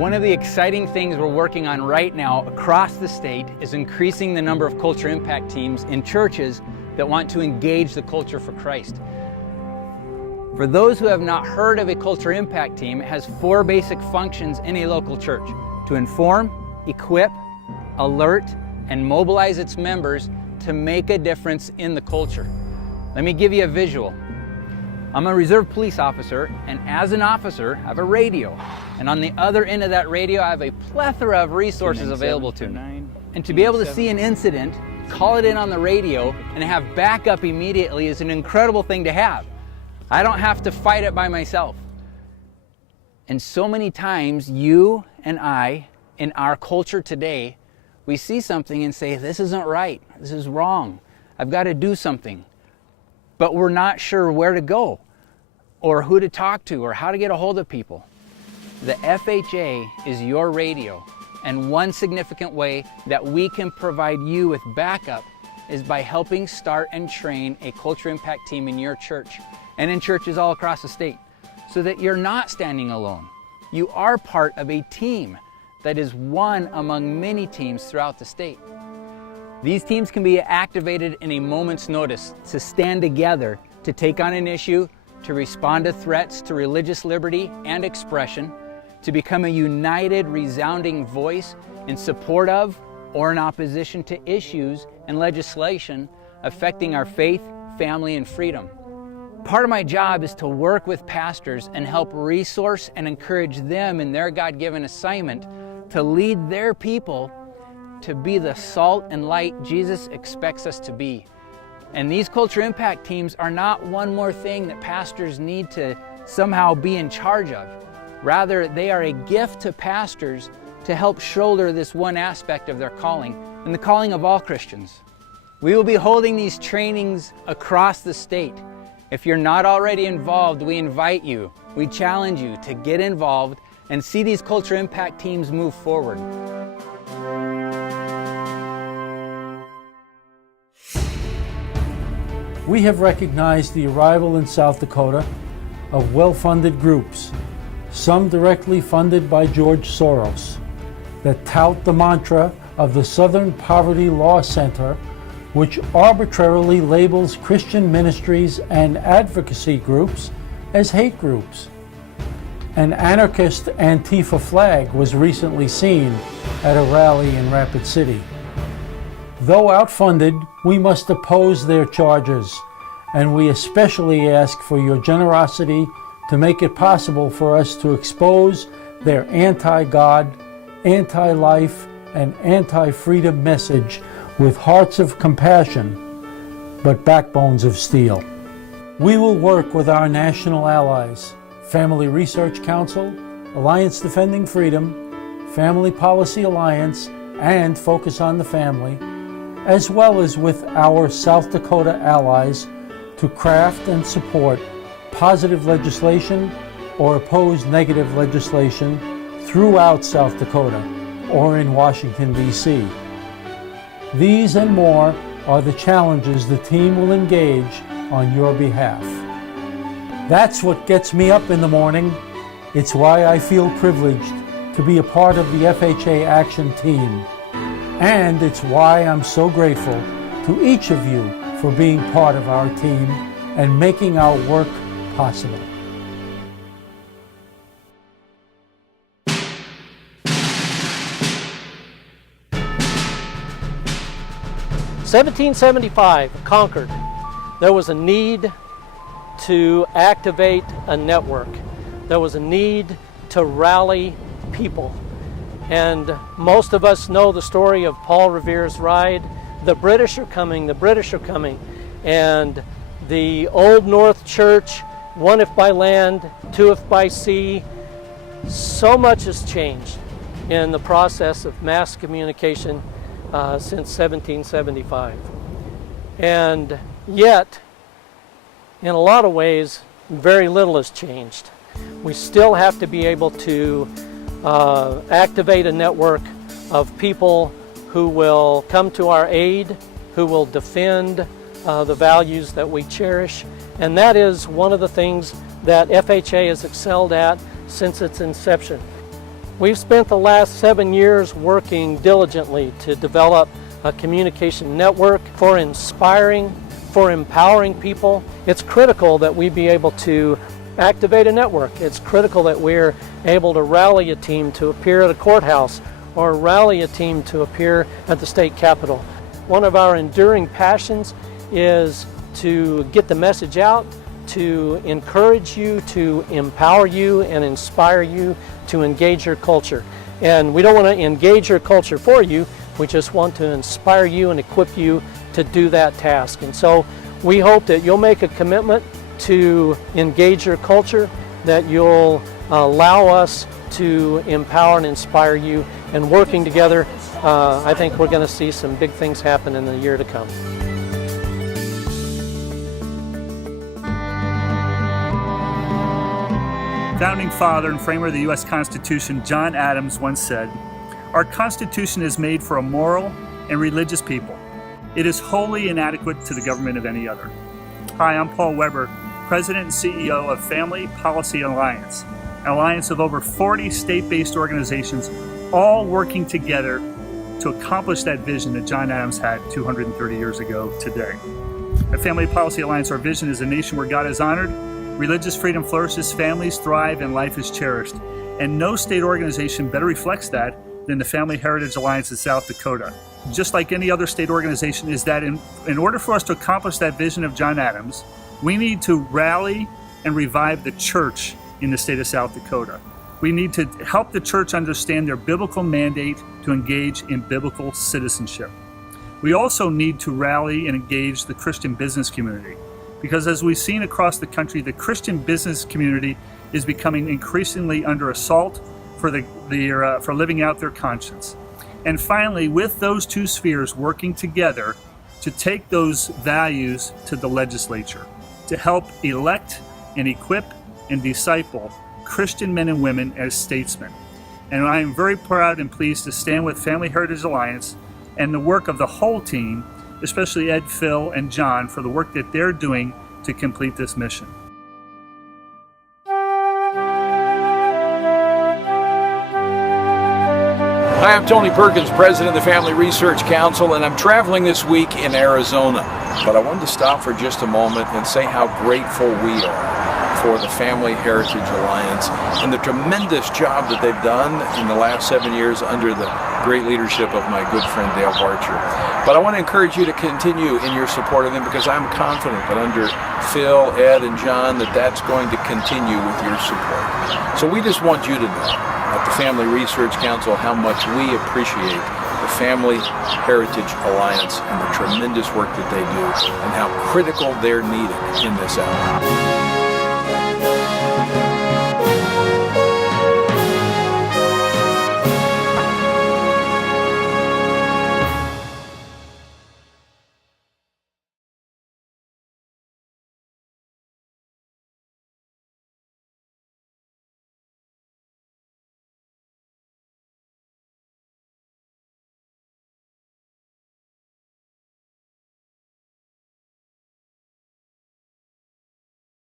One of the exciting things we're working on right now across the state is increasing the number of culture impact teams in churches that want to engage the culture for Christ. For those who have not heard of a culture impact team, it has 4 basic functions in a local church: to inform, equip, alert, and mobilize its members to make a difference in the culture. Let me give you a visual. I'm a reserve police officer, and as an officer, I have a radio. And on the other end of that radio, I have a plethora of resources available to me. And to be able to see an incident, call it in on the radio, and have backup immediately is an incredible thing to have. I don't have to fight it by myself. And so many times, you and I, in our culture today, we see something and say, this isn't right, this is wrong, I've got to do something. But we're not sure where to go, or who to talk to, or how to get a hold of people. The FHA is your radio, and one significant way that we can provide you with backup is by helping start and train a culture impact team in your church and in churches all across the state, so that you're not standing alone. You are part of a team that is one among many teams throughout the state. These teams can be activated in a moment's notice to stand together to take on an issue, to respond to threats to religious liberty and expression, to become a united, resounding voice in support of or in opposition to issues and legislation affecting our faith, family, and freedom. Part of my job is to work with pastors and help resource and encourage them in their God-given assignment to lead their people to be the salt and light Jesus expects us to be. And these culture impact teams are not one more thing that pastors need to somehow be in charge of. Rather, they are a gift to pastors to help shoulder this one aspect of their calling, and the calling of all Christians. We will be holding these trainings across the state. If you're not already involved, we invite you, we challenge you to get involved and see these culture impact teams move forward. We have recognized the arrival in South Dakota of well-funded groups, some directly funded by George Soros, that tout the mantra of the Southern Poverty Law Center, which arbitrarily labels Christian ministries and advocacy groups as hate groups. An anarchist Antifa flag was recently seen at a rally in Rapid City. Though outfunded, we must oppose their charges, and we especially ask for your generosity to make it possible for us to expose their anti-God, anti-life, and anti-freedom message with hearts of compassion, but backbones of steel. We will work with our national allies, Family Research Council, Alliance Defending Freedom, Family Policy Alliance, and Focus on the Family, as well as with our South Dakota allies, to craft and support positive legislation or oppose negative legislation throughout South Dakota or in Washington, D.C. These and more are the challenges the team will engage on your behalf. That's what gets me up in the morning. It's why I feel privileged to be a part of the FHA Action Team. And it's why I'm so grateful to each of you for being part of our team and making our work possible. (1775) Concord. There was a need to activate a network. There was a need to rally people. And most of us know the story of Paul Revere's ride. The British are coming, the British are coming. And the Old North Church, one if by land, two if by sea. So much has changed in the process of mass communication since 1775. And yet, in a lot of ways, very little has changed. We still have to be able to activate a network of people who will come to our aid, who will defend the values that we cherish. And that is one of the things that FHA has excelled at since its inception. We've spent the last 7 years working diligently to develop a communication network for inspiring, for empowering people. It's critical that we be able to activate a network. It's critical that we're able to rally a team to appear at a courthouse or rally a team to appear at the state capitol. One of our enduring passions is to get the message out, to encourage you, to empower you, and inspire you to engage your culture. And we don't want to engage your culture for you, we just want to inspire you and equip you to do that task. And so we hope that you'll make a commitment to engage your culture, that you'll allow us to empower and inspire you, and working together, I think we're going to see some big things happen in the year to come. Founding father and framer of the U.S. Constitution, John Adams, once said, "Our Constitution is made for a moral and religious people. It is wholly inadequate to the government of any other." Hi, I'm Paul Weber, President and CEO of Family Policy Alliance, an alliance of over 40 state-based organizations, all working together to accomplish that vision that John Adams had 230 years ago today. At Family Policy Alliance, our vision is a nation where God is honored, religious freedom flourishes, families thrive, and life is cherished. And no state organization better reflects that than the Family Heritage Alliance in South Dakota. Just like any other state organization, is that in order for us to accomplish that vision of John Adams, we need to rally and revive the church in the state of South Dakota. We need to help the church understand their biblical mandate to engage in biblical citizenship. We also need to rally and engage the Christian business community, because as we've seen across the country, the Christian business community is becoming increasingly under assault for living out their conscience. And finally, with those two spheres working together to take those values to the legislature, to help elect and equip and disciple Christian men and women as statesmen. And I am very proud and pleased to stand with Family Heritage Alliance and the work of the whole team, especially Ed, Phil, and John, for the work that they're doing to complete this mission. Hi, I'm Tony Perkins, President of the Family Research Council, and I'm traveling this week in Arizona. But I wanted to stop for just a moment and say how grateful we are for the Family Heritage Alliance and the tremendous job that they've done in the last 7 years under the great leadership of my good friend Dale Barcher. But I want to encourage you to continue in your support of them, because I'm confident that under Phil, Ed, and John that that's going to continue with your support. So we just want you to know at the Family Research Council how much we appreciate the Family Heritage Alliance and the tremendous work that they do and how critical they're needed in this hour.